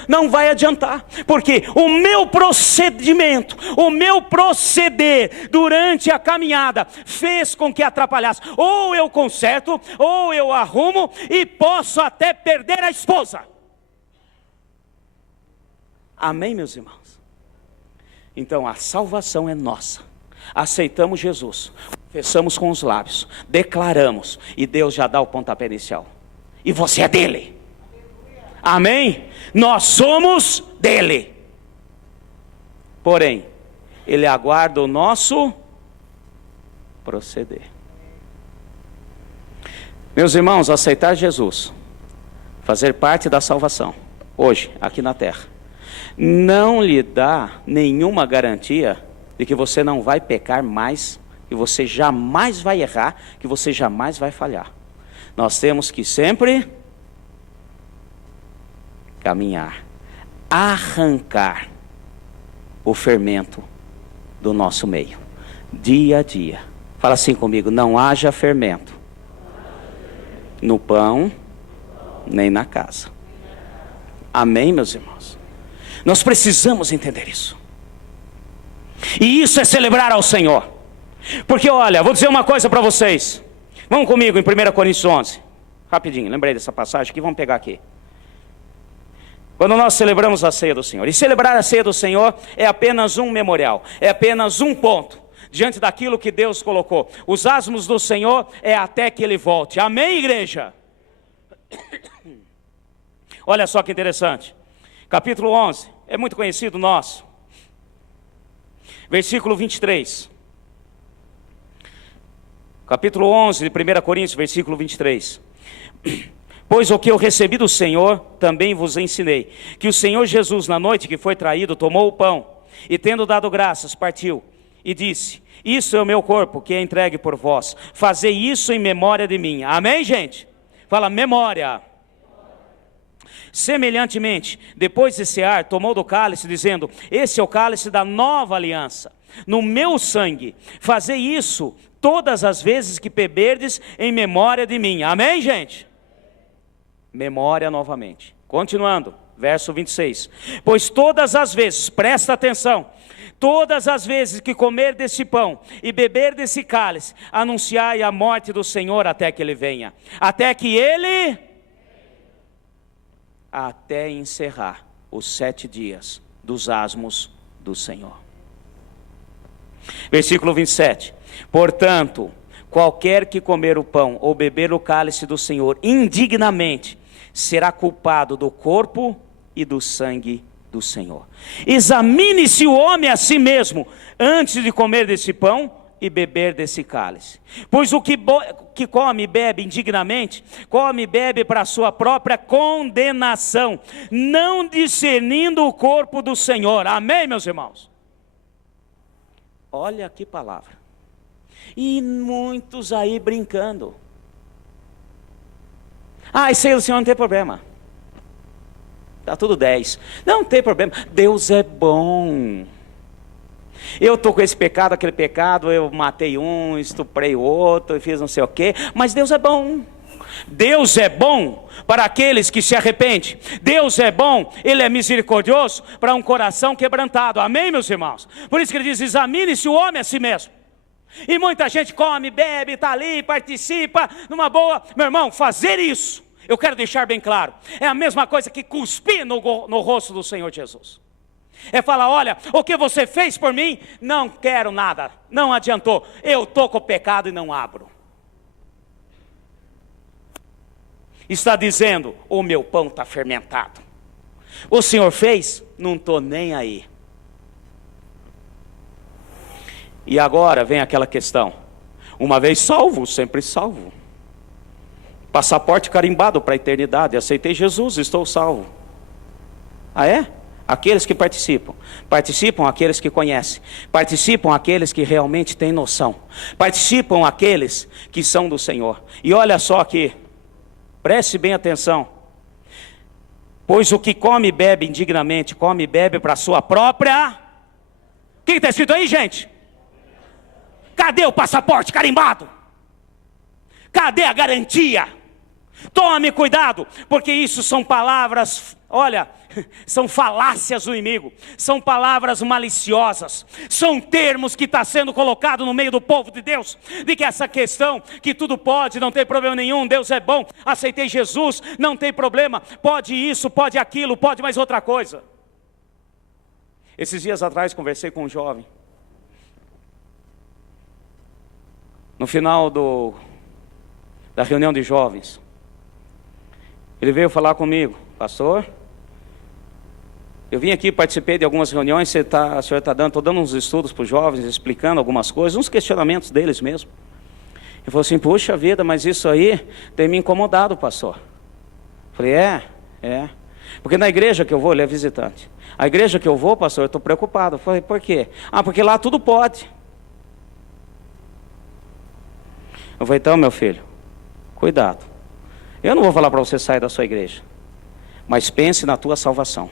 Não vai adiantar, porque o meu procedimento, o meu proceder durante a caminhada fez com que atrapalhasse. Ou eu conserto, ou eu arrumo e posso até perder a esposa. Amém, meus irmãos? Então a salvação é nossa. Aceitamos Jesus, confessamos com os lábios, declaramos, e Deus já dá o pontapé inicial. E você é dele. Amém? Nós somos dele. Porém, ele aguarda o nosso proceder. Meus irmãos, aceitar Jesus, fazer parte da salvação, hoje, aqui na terra, não lhe dá nenhuma garantia de que você não vai pecar mais, que você jamais vai errar, que você jamais vai falhar. Nós temos que sempre caminhar, arrancar o fermento do nosso meio, dia a dia. Fala assim comigo, não haja fermento no pão, nem na casa. Amém, meus irmãos? Nós precisamos entender isso. E isso é celebrar ao Senhor. Porque olha, vou dizer uma coisa para vocês. Vamos comigo em 1 Coríntios 11. Rapidinho, lembrei dessa passagem aqui, vamos pegar aqui. Quando nós celebramos a ceia do Senhor. E celebrar a ceia do Senhor é apenas um memorial. É apenas um ponto diante daquilo que Deus colocou. Os asmos do Senhor é até que Ele volte. Amém, igreja? Olha só que interessante. Capítulo 11, é muito conhecido nosso. Versículo 23. Capítulo 11 de 1 Coríntios, versículo 23. Pois o que eu recebi do Senhor, também vos ensinei. Que o Senhor Jesus, na noite que foi traído, tomou o pão, e tendo dado graças, partiu, e disse, isso é o meu corpo, que é entregue por vós. Fazei isso em memória de mim. Amém, gente? Fala, memória. Semelhantemente, depois de cear, tomou do cálice, dizendo, esse é o cálice da nova aliança, no meu sangue. Fazei isso todas as vezes que beberdes em memória de mim. Amém, gente? Memória novamente. Continuando. verso 26. Pois todas as vezes, presta atenção, todas as vezes que comer desse pão e beber desse cálice, anunciai a morte do Senhor até que Ele venha. Até encerrar os 7 dias dos asmos do Senhor. Versículo 27. Portanto, qualquer que comer o pão ou beber o cálice do Senhor indignamente, será culpado do corpo e do sangue do Senhor. Examine-se o homem a si mesmo, antes de comer desse pão e beber desse cálice. Pois o que come e bebe indignamente, come e bebe para a sua própria condenação, não discernindo o corpo do Senhor. Amém, meus irmãos? Olha que palavra. E muitos aí brincando. Isso aí o Senhor não tem problema. Está tudo 10. Não tem problema. Deus é bom. Eu estou com esse pecado, aquele pecado, eu matei um, estuprei o outro, fiz não sei o quê, mas Deus é bom. Deus é bom para aqueles que se arrependem. Deus é bom, Ele é misericordioso para um coração quebrantado. Amém, meus irmãos? Por isso que Ele diz, examine-se o homem a si mesmo. E muita gente come, bebe, está ali, participa, numa boa. Meu irmão, fazer isso, eu quero deixar bem claro, é a mesma coisa que cuspir no rosto do Senhor Jesus. É falar, olha, o que você fez por mim, não quero nada, não adiantou, eu estou com o pecado e não abro. Está dizendo, o meu pão está fermentado. O Senhor fez, não estou nem aí. E agora vem aquela questão, uma vez salvo, sempre salvo. Passaporte carimbado para a eternidade, aceitei Jesus, estou salvo. Ah é? Aqueles que participam aqueles que conhecem, participam aqueles que realmente têm noção, participam aqueles que são do Senhor. E olha só aqui, preste bem atenção, pois o que come e bebe indignamente, come e bebe para a sua própria... O que está escrito aí, gente? Cadê o passaporte carimbado? Cadê a garantia? Tome cuidado, porque isso são palavras, olha, são falácias do inimigo, são palavras maliciosas, são termos que está sendo colocado no meio do povo de Deus, de que essa questão, que tudo pode, não tem problema nenhum, Deus é bom, aceitei Jesus, não tem problema, pode isso, pode aquilo, pode mais outra coisa. Esses dias atrás conversei com um jovem, no final da reunião de jovens, ele veio falar comigo, pastor, eu vim aqui, participei de algumas reuniões, o senhor está dando, estou dando uns estudos para os jovens, explicando algumas coisas, uns questionamentos deles mesmo. Ele falou assim, puxa vida, mas isso aí tem me incomodado, pastor. Eu falei, é, porque na igreja que eu vou, ele é visitante, a igreja que eu vou, pastor, eu estou preocupado. Eu falei, por quê? Porque lá tudo pode. Eu falei, então meu filho, cuidado. Eu não vou falar para você sair da sua igreja, mas pense na tua salvação.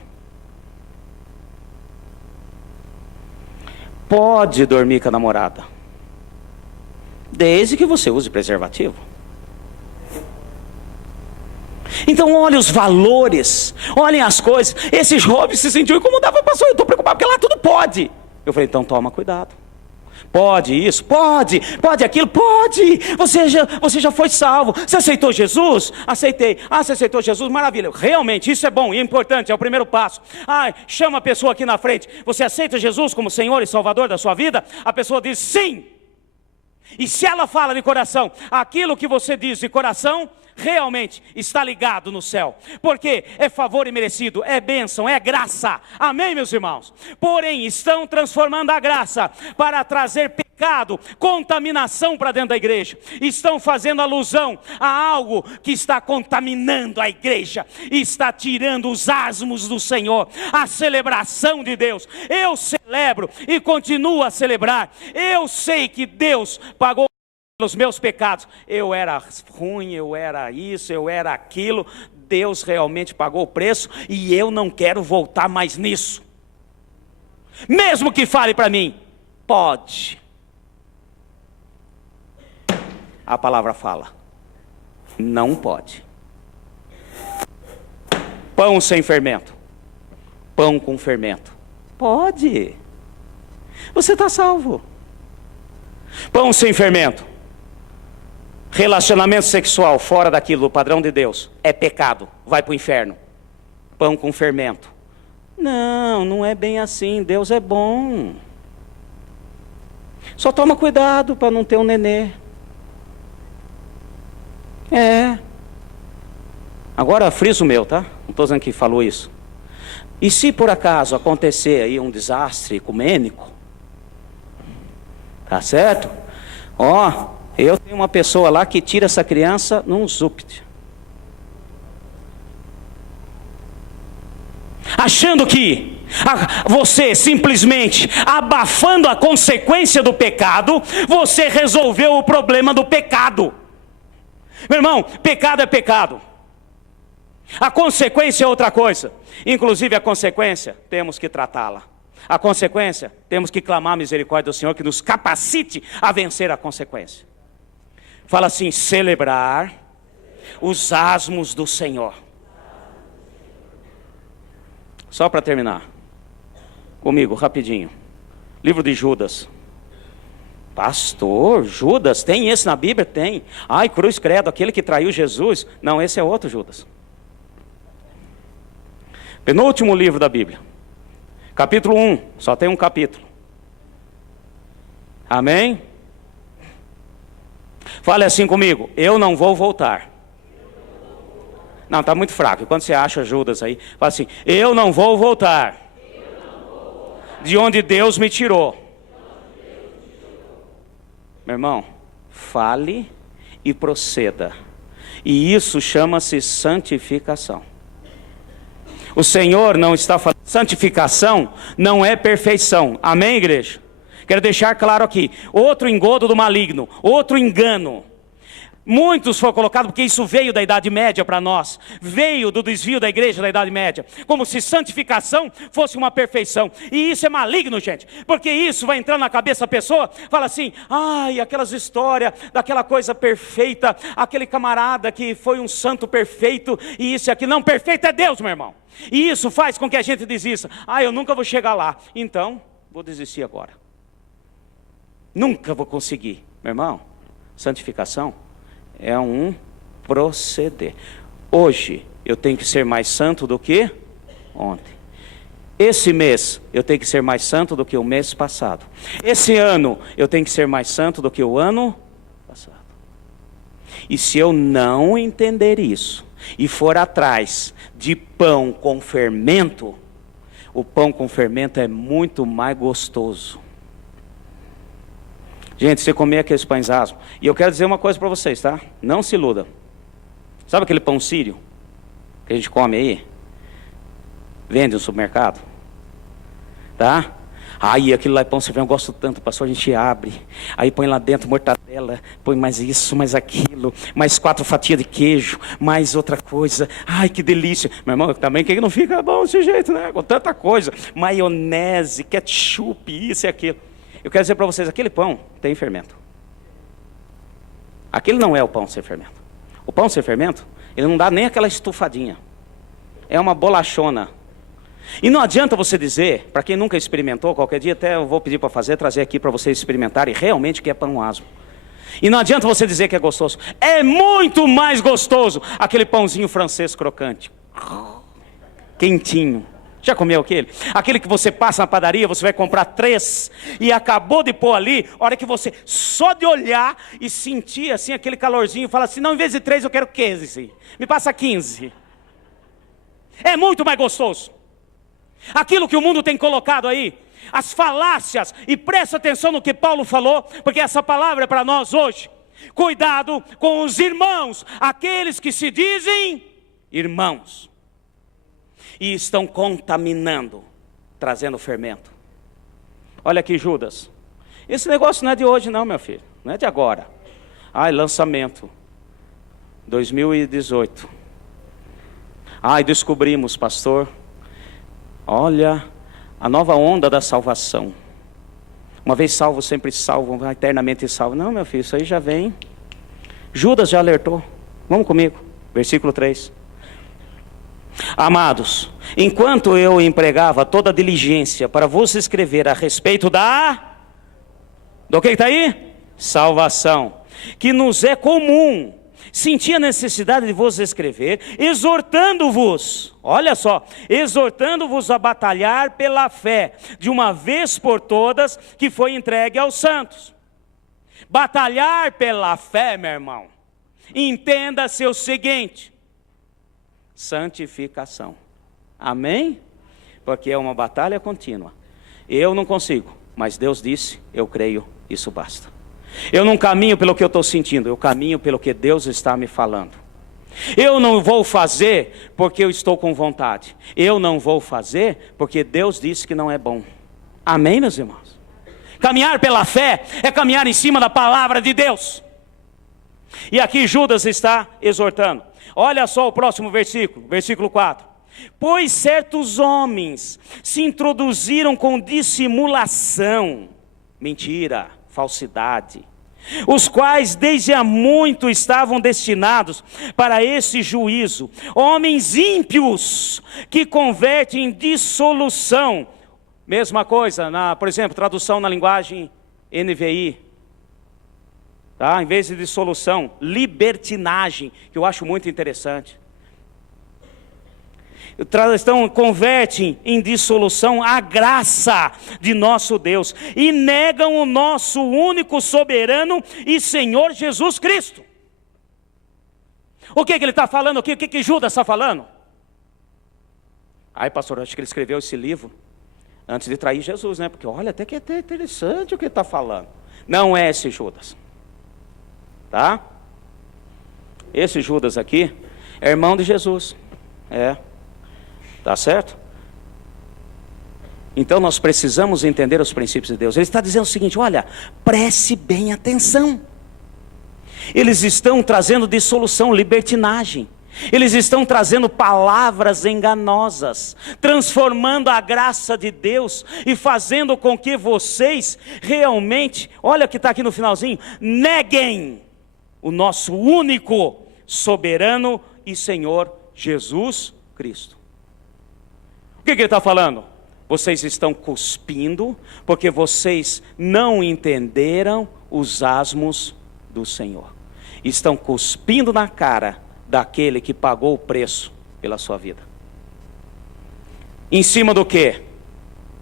Pode dormir com a namorada, desde que você use preservativo. Então olhem os valores, olhem as coisas. Esse jovem se sentiu incomodado, pastor, eu estou preocupado porque lá tudo pode. Eu falei, então toma cuidado. Pode isso, pode aquilo, pode. Você já foi salvo. Você aceitou Jesus? Aceitei. Você aceitou Jesus? Maravilha. Realmente, isso é bom e é importante, é o primeiro passo. Chama a pessoa aqui na frente. Você aceita Jesus como Senhor e Salvador da sua vida? A pessoa diz sim. E se ela fala de coração, aquilo que você diz de coração, realmente está ligado no céu, porque é favor imerecido, é bênção, é graça. Amém, meus irmãos? Porém, estão transformando a graça para trazer pecado, contaminação para dentro da igreja. Estão fazendo alusão a algo que está contaminando a igreja, está tirando os asmos do Senhor, a celebração de Deus. Eu celebro e continuo a celebrar. Eu sei que Deus pagou pelos meus pecados. Eu era ruim, eu era isso, eu era aquilo. Deus realmente pagou o preço e eu não quero voltar mais nisso. Mesmo que fale para mim, pode. A palavra fala, não pode. Pão sem fermento. Pão com fermento. Pode. Você está salvo. Pão sem fermento. Relacionamento sexual fora daquilo, do padrão de Deus, é pecado. Vai para o inferno. Pão com fermento. Não, não é bem assim. Deus é bom. Só toma cuidado para não ter um nenê. Agora frisa o meu, tá? Não estou dizendo que falou isso. E se por acaso acontecer aí um desastre ecumênico, tá certo? Eu tenho uma pessoa lá que tira essa criança num zupt. Achando que você simplesmente abafando a consequência do pecado, você resolveu o problema do pecado. Meu irmão, pecado é pecado. A consequência é outra coisa. Inclusive a consequência, temos que tratá-la. A consequência, temos que clamar a misericórdia do Senhor que nos capacite a vencer a consequência. Fala assim, celebrar os asmos do Senhor. Só para terminar, comigo, rapidinho. Livro de Judas. Pastor, Judas, tem esse na Bíblia? Tem. Ai, cruz credo, aquele que traiu Jesus. Não, esse é outro Judas. Penúltimo livro da Bíblia. Capítulo 1, só tem um capítulo. Amém? Fale assim comigo, eu não vou voltar. Não, está muito fraco. Quando você acha Judas aí, fala assim, eu não vou voltar. De onde Deus me tirou. Meu irmão, fale e proceda. E isso chama-se santificação. O Senhor não está falando, santificação não é perfeição. Amém, igreja? Quero deixar claro aqui, outro engodo do maligno, outro engano. Muitos foram colocados, porque isso veio da Idade Média para nós, veio do desvio da igreja da Idade Média, como se santificação fosse uma perfeição, e isso é maligno, gente, porque isso vai entrar na cabeça da pessoa, fala assim, ai, aquelas histórias daquela coisa perfeita, aquele camarada que foi um santo perfeito, e isso e aquilo, não, perfeito é Deus, meu irmão, e isso faz com que a gente desista, eu nunca vou chegar lá, então, vou desistir agora, nunca vou conseguir, meu irmão, santificação é um proceder. Hoje eu tenho que ser mais santo do que ontem. Esse mês eu tenho que ser mais santo do que o mês passado. Esse ano eu tenho que ser mais santo do que o ano passado. E se eu não entender isso e for atrás de pão com fermento, o pão com fermento é muito mais gostoso. Gente, você comer aqueles pães asmos. E eu quero dizer uma coisa para vocês, tá? Não se iluda. Sabe aquele pão sírio que a gente come aí? Vende no supermercado? Tá? Aí aquilo lá é pão sírio, eu gosto tanto, pastor, a gente abre. Aí põe lá dentro mortadela, põe mais isso, mais aquilo, mais 4 fatias de queijo, mais outra coisa. Ai, que delícia. Meu irmão, também que não fica bom desse jeito, né? Com tanta coisa. Maionese, ketchup, isso e aquilo. Eu quero dizer para vocês, aquele pão tem fermento. Aquele não é o pão sem fermento. O pão sem fermento, ele não dá nem aquela estufadinha. É uma bolachona. E não adianta você dizer, para quem nunca experimentou, qualquer dia até eu vou pedir para fazer, trazer aqui para vocês experimentarem realmente o que é pão asmo. E não adianta você dizer que é gostoso. É muito mais gostoso aquele pãozinho francês crocante. Quentinho. Já comeu aquele? Aquele que você passa na padaria, você vai comprar 3 e acabou de pôr ali, a hora que você, só de olhar e sentir assim aquele calorzinho, fala assim, não, em vez de 3 eu quero 15, me passa 15. É muito mais gostoso. Aquilo que o mundo tem colocado aí, as falácias, e presta atenção no que Paulo falou, porque essa palavra é para nós hoje. Cuidado com os irmãos, aqueles que se dizem irmãos. E estão contaminando, trazendo fermento. Olha aqui Judas. Esse negócio não é de hoje não, meu filho. Não é de agora. Lançamento. 2018. Descobrimos, pastor. Olha, a nova onda da salvação. Uma vez salvo, sempre salvo, eternamente salvo. Não, meu filho, isso aí já vem. Judas já alertou. Vamos comigo. Versículo 3. Amados, enquanto eu empregava toda a diligência para vos escrever a respeito do que está aí? Salvação, que nos é comum, senti a necessidade de vos escrever, exortando-vos, olha só, exortando-vos a batalhar pela fé, de uma vez por todas, que foi entregue aos santos. Batalhar pela fé, meu irmão, entenda-se o seguinte: santificação, amém? Porque é uma batalha contínua. Eu não consigo, mas Deus disse, eu creio, isso basta. Eu não caminho pelo que eu estou sentindo, eu caminho pelo que Deus está me falando. Eu não vou fazer porque eu estou com vontade, eu não vou fazer porque Deus disse que não é bom. Amém, meus irmãos? Caminhar pela fé é caminhar em cima da palavra de Deus. E aqui Judas está exortando. Olha só o próximo versículo, versículo 4. Pois certos homens se introduziram com dissimulação, mentira, falsidade, os quais desde há muito estavam destinados para esse juízo, homens ímpios que convertem em dissolução. Mesma coisa, por exemplo, tradução na linguagem NVI, tá? Em vez de dissolução, libertinagem, que eu acho muito interessante. Convertem em dissolução a graça de nosso Deus e negam o nosso único soberano e Senhor Jesus Cristo. O que ele está falando aqui? O que Judas está falando? Ai, pastor, acho que ele escreveu esse livro antes de trair Jesus, né? Porque olha, até que é até interessante o que ele está falando. Não é esse Judas, tá? Esse Judas aqui é irmão de Jesus, tá certo? Então nós precisamos entender os princípios de Deus. Ele está dizendo o seguinte: olha, preste bem atenção. Eles estão trazendo dissolução, libertinagem. Eles estão trazendo palavras enganosas, transformando a graça de Deus e fazendo com que vocês realmente, olha o que está aqui no finalzinho, neguem o nosso único soberano e Senhor Jesus Cristo. O que ele está falando? Vocês estão cuspindo porque vocês não entenderam os asmos do Senhor. Estão cuspindo na cara daquele que pagou o preço pela sua vida. Em cima do quê?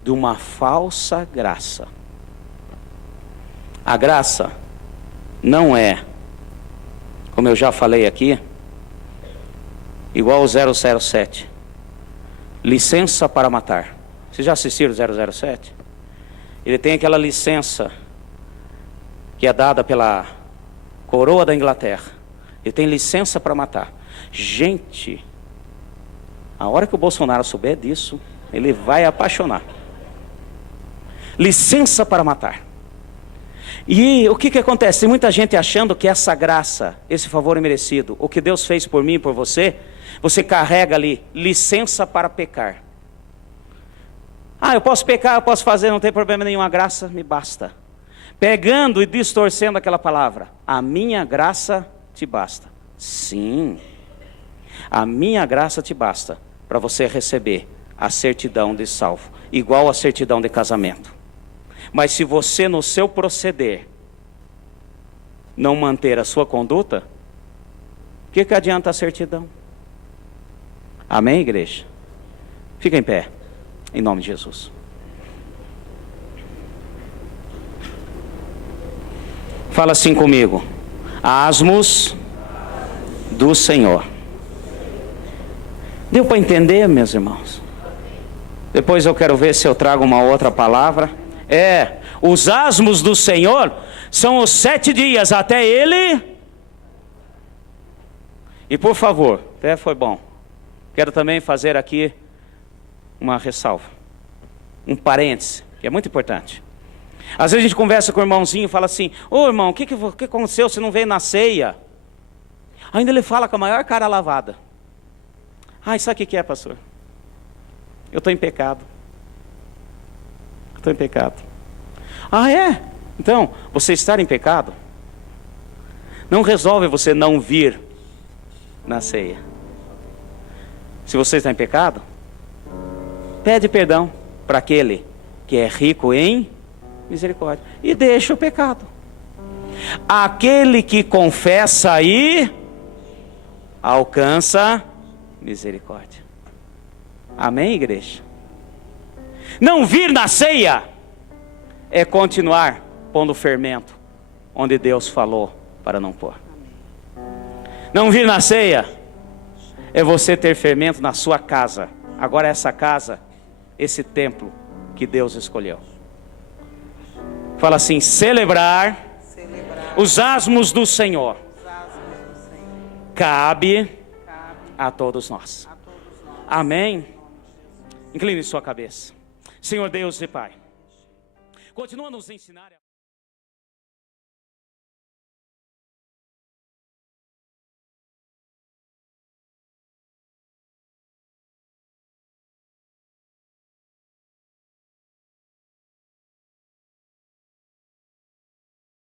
De uma falsa graça. A graça não é, como eu já falei aqui, igual ao 007. Licença para matar. Vocês já assistiram o 007? Ele tem aquela licença que é dada pela coroa da Inglaterra. Ele tem licença para matar. Gente, a hora que o Bolsonaro souber disso, ele vai apaixonar. Licença para matar. E o que acontece? Tem muita gente achando que essa graça, esse favor imerecido, o que Deus fez por mim e por você, você carrega ali, licença para pecar. Eu posso pecar, eu posso fazer, não tem problema nenhum, a graça me basta. Pegando e distorcendo aquela palavra, a minha graça te basta. Sim, a minha graça te basta para você receber a certidão de salvo, igual a certidão de casamento. Mas se você no seu proceder não manter a sua conduta, o que adianta a certidão? Amém, igreja? Fica em pé, em nome de Jesus. Fala assim comigo: asmos do Senhor. Deu para entender, meus irmãos? Depois eu quero ver se eu trago uma outra palavra. Os asmos do Senhor são os 7 dias até Ele. E por favor, até foi bom, quero também fazer aqui uma ressalva, um parêntese, que é muito importante. Às vezes a gente conversa com o irmãozinho e fala assim: ô irmão, o que aconteceu? Você não veio na ceia? Ainda ele fala com a maior cara lavada: sabe o que é, pastor? Eu estou em pecado. Estou em pecado. Então, você estar em pecado não resolve você não vir na ceia. Se você está em pecado, pede perdão para aquele que é rico em misericórdia e deixa o pecado. Aquele que confessa e alcança misericórdia. Amém, igreja? Não vir na ceia é continuar pondo fermento onde Deus falou para não pôr. Não vir na ceia é você ter fermento na sua casa. Agora essa casa, esse templo que Deus escolheu. Fala assim: celebrar os asmos do Senhor cabe a todos nós. Amém? Incline sua cabeça. Senhor Deus e Pai, continua a nos ensinar.